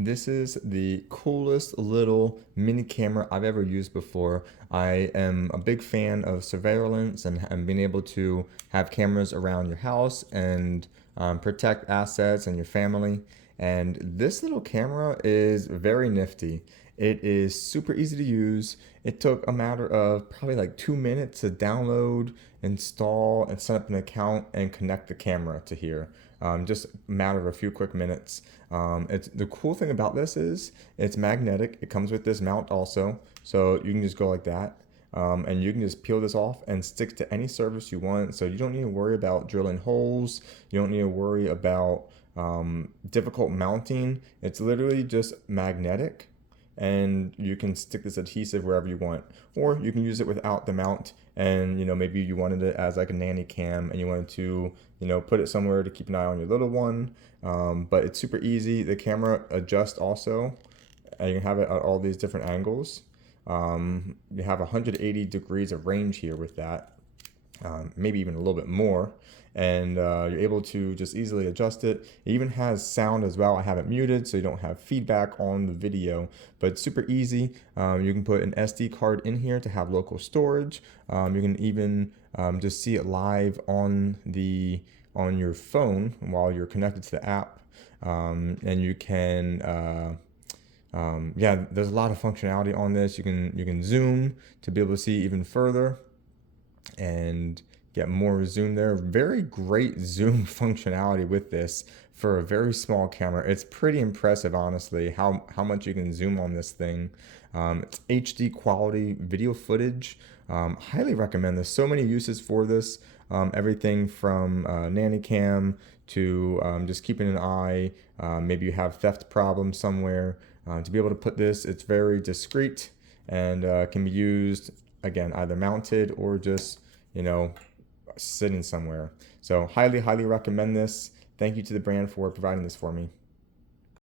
This is the coolest little mini camera I've ever used before. I am a big fan of surveillance and being able to have cameras around your house and protect assets and your family. And this little camera is very nifty. It is super easy to use. It took a matter of probably like 2 minutes to download, install, and set up an account and connect the camera to here. Just a matter of a few quick minutes. It's the cool thing about this is it's magnetic. It comes with this mount also, so you can just go like that. And you can just peel this off and stick to any surface you want. So you don't need to worry about drilling holes. You don't need to worry about difficult mounting. It's literally just magnetic, and you can stick this adhesive wherever you want, or you can use it without the mount. And maybe you wanted it as like a nanny cam and you wanted to put it somewhere to keep an eye on your little one. But it's super easy. The camera adjusts also, and you can have it at all these different angles. You have 180 degrees of range here with that, maybe even a little bit more. And you're able to just easily adjust it. It even has sound as well. I have it muted so you don't have feedback on the video, but it's super easy. You can put an SD card in here to have local storage. You can even just see it live on your phone while you're connected to the app. And you can yeah, there's a lot of functionality on this. You can zoom to be able to see even further and get more zoom there. Very great zoom functionality with this for a very small camera. It's pretty impressive, honestly, how much you can zoom on this thing. It's HD quality video footage. Highly recommend this. So many uses for this. Everything from nanny cam to just keeping an eye. Maybe you have theft problems somewhere. To be able to put this, it's very discreet and can be used, again, either mounted or just sitting somewhere. So highly recommend this. Thank you to the brand for providing this for me.